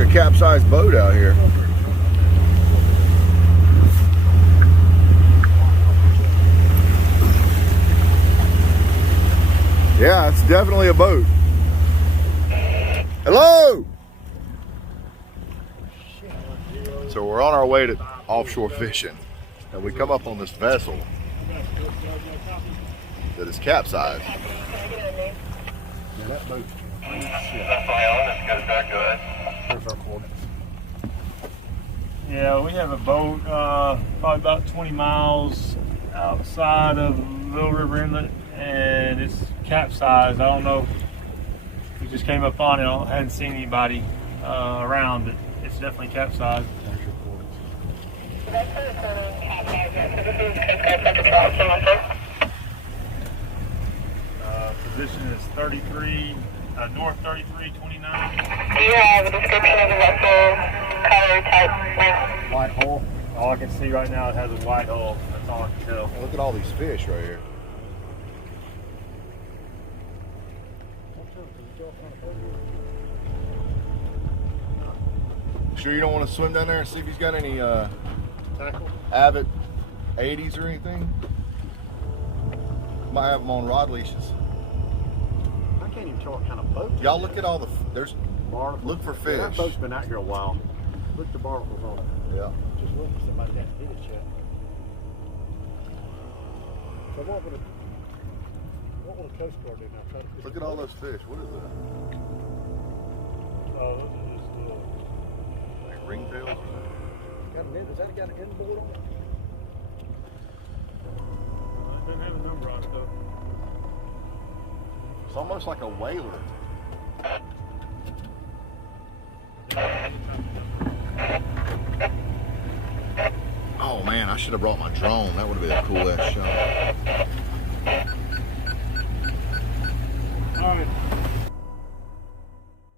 like a capsized boat out here. Yeah, it's definitely a boat. Hello! So we're on our way to offshore fishing, and we come up on this vessel that is capsized. Yeah, that boat. Yeah, we have a boat probably about 20 miles outside of Little River Inlet, and it's capsized. I don't know. We just came up on it. I hadn't seen anybody around, but it's definitely capsized. Position is 33, north 3329. Do you have a description of the vessel, color, type, White hull. All I can see right now, it has a white hull. That's all I can tell. Look at all these fish right here. Sure you don't want to swim down there and see if he's got any Tackle? Avid 80s or anything? Might have them on rod leashes. I can't even tell what kind of boat. Y'all look at all the, there's, Barnacles. look for Yeah, that fish. boat's been out here a while. Look at the barnacles on it. Yeah. Just look, somebody hasn't hit it yet. So what would a Coast Guard do now? Try to fish Look the at all boat? those fish. What is that? Oh, those are just Like ringtails? Got an end, has that got an end board on it? it doesn't have a number on it though. It's almost like a whaler. Oh man, I should have brought my drone. That would have been a cool ass shot.